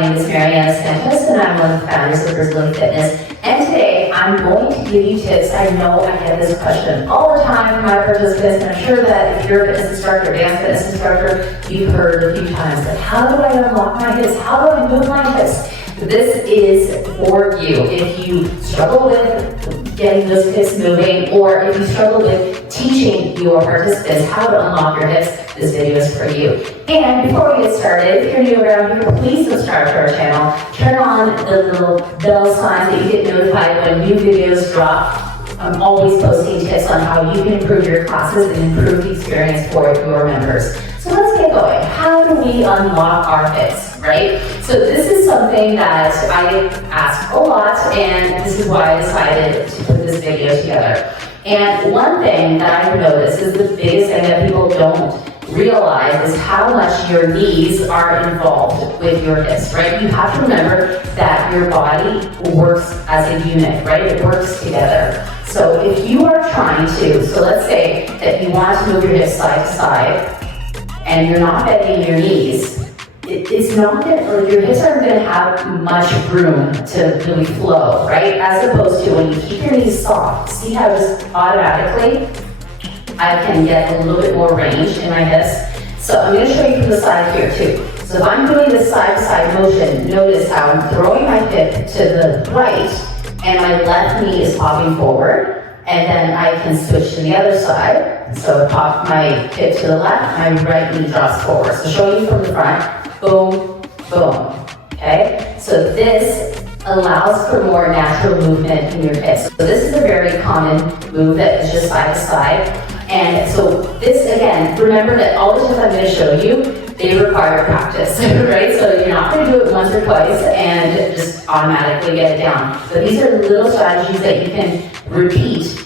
My name is myriad, and I'm one of the founders of Brazily Fitness. And today, I'm going to give you tips. I know I get this question all the time from my participants, and I'm sure that if you're a fitness instructor, dance fitness instructor, you've heard a few times, like, how do I unlock my hips? How do I move my hips? This is for you. If you struggle with getting those hips moving, or if you struggle with teaching your participants how to unlock your hips, this video is for you. And before we get started, if you're new around here, please subscribe to our channel. Turn on the little bell sign so you get notified when new videos drop. I'm always posting tips on how you can improve your classes and improve the experience for your members. So let's get going. How do we unlock our hips, right? So this is something that I ask a lot, and this is why I decided to put this video together. And one thing that I've noticed is the biggest thing that people don't realize is how much your knees are involved with your hips, right? You have to remember that your body works as a unit, right? It works together. So if you are trying to, so let's say that you want to move your hips side to side, and you're not bending your knees, it's not going to, or your hips aren't going to have much room to really flow, right? As opposed to when you keep your knees soft, see how just automatically I can get a little bit more range in my hips. So I'm going to show you from the side here too. So if I'm doing this side-to-side motion, notice how I'm throwing my hip to the right, and my left knee is popping forward. And then I can switch to the other side. So pop my hip to the left, my right knee drops forward. So showing you from the front, boom, boom, okay? So this allows for more natural movement in your hips. So this is a very common move that is just side to side. And so this, again, remember that all the tips I'm going to show you, they require practice, right? So you're not going to do it once or twice and just automatically get it down. But these are little strategies that you can repeat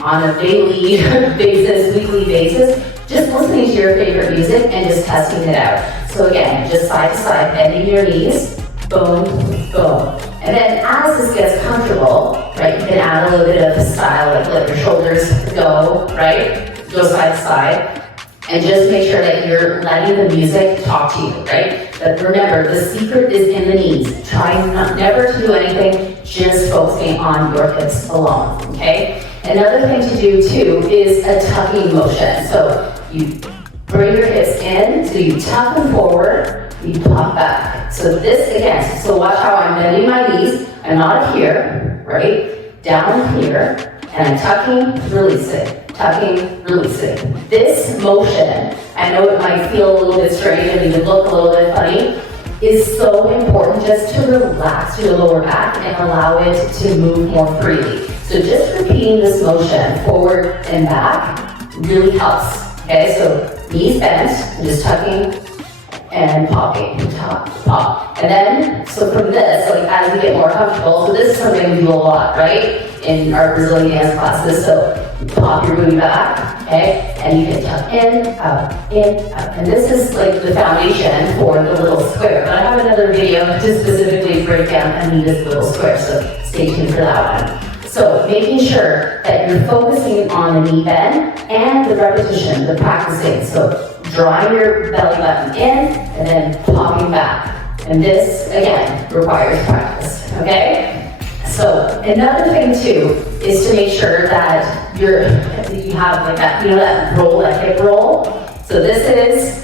on a daily basis, weekly basis, just listening to your favorite music and just testing it out. So again, just side to side, bending your knees, boom, boom. And then as this gets comfortable, right, you can add a little bit of style, like let your shoulders go, right? Go side to side. And just make sure that you're letting the music talk to you, right? But remember, the secret is in the knees. Try never to do anything, just focusing on your hips alone, okay? Another thing to do too is a tucking motion. So you bring your hips in, so you tuck them forward, you pop back. So this again, so watch how I'm bending my knees. I'm not up here, right? Down here, and I'm tucking, releasing. Tucking, releasing. This motion, I know it might feel a little bit strange and even look a little bit funny, is so important just to relax your lower back and allow it to move more freely. So just repeating this motion forward and back really helps. Okay, so knees bent, and just tucking and popping, top, pop. And then, so from this, like as we get more comfortable, so this is something we do a lot, right? In our Brazilian dance classes. So you pop your booty back, okay? And you can tuck in, out. And this is like the foundation for the little square. But I have another video to specifically break down Anita's little square, so stay tuned for that one. So making sure that you're focusing on the knee bend and the repetition, the practicing. So drawing your belly button in and then popping back. And this, again, requires practice, okay? So another thing too is to make sure that you have like that, you know, that roll, that hip roll. So this is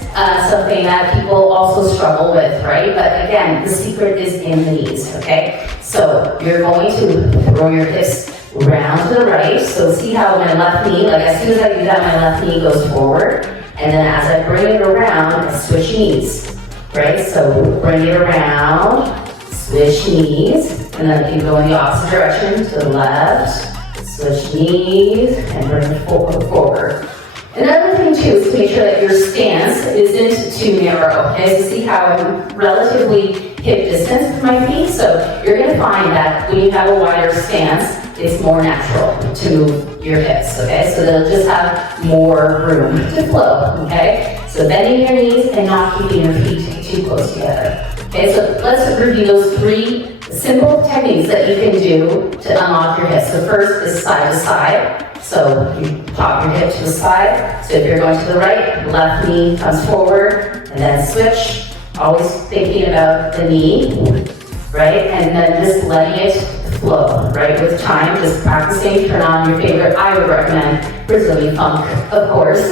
something that people also struggle with, right? But again, the secret is in the knees, okay? So you're going to throw your hips round to the right. So see how my left knee, like as soon as I do that, my left knee goes forward. And then as I bring it around, I switch knees, right? So bring it around, switch knees, and then you can go in the opposite direction to the left, switch knees, and bring it forward. Another thing too is to make sure that your stance isn't too narrow. Okay, so see how I'm relatively hip distance with my feet. So you're going to find that when you have a wider stance, it's more natural to move your hips. Okay, so they'll just have more room to flow. Okay, so bending your knees and not keeping your feet too close together. Okay, so let's review those three simple techniques that you can do to unlock your hips. So first is side to side. So you pop your hip to the side. So if you're going to the right, left knee comes forward, and then switch, Always thinking about the knee, right? And then just letting it flow, right? With time, just practicing, turn on your favorite. I would recommend Brazilian funk, of course,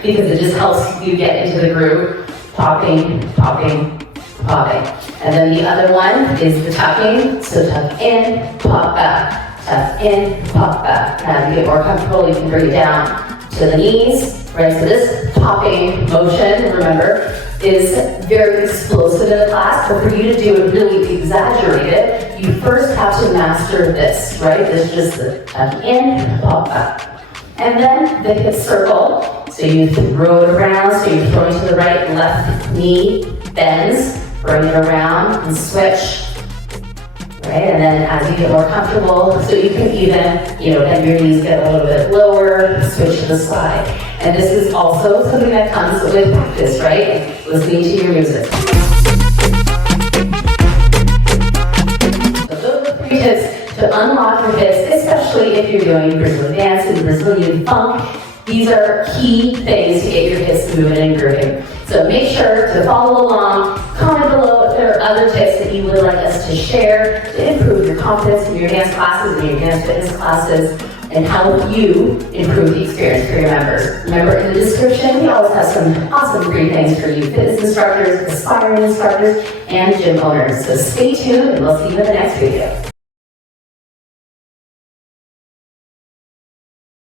because it just helps you get into the groove. Popping, popping, popping. And then the other one is the tucking. So tuck in, pop back. Tuck in, pop back. Now as you get more comfortable, you can bring it down to the knees, right? So this popping motion, remember, is very explosive in a class, but for you to do it really exaggerated, you first have to master this, right? This is just the tuck in, pop back. And then the hip circle, so you throw it around, so you're throwing to the right, left knee bends, bring it around and switch, right? And then as you get more comfortable, so you can even, then your knees get a little bit lower, switch to the side. And this is also something that comes with practice, right? Listening to your music. So those are 3 tips to unlock your hips, especially if you're doing Brazilian dance and Brazilian funk. These are key things to get your hips moving and grooving. So make sure to follow along, comment below if there are other tips that you would like us to share to improve your confidence in your dance classes and your dance fitness classes, and help you improve the experience for your members. Remember, in the description, we always have some awesome free things for you fitness instructors, aspiring instructors, and gym owners. So stay tuned, and we'll see you in the next video.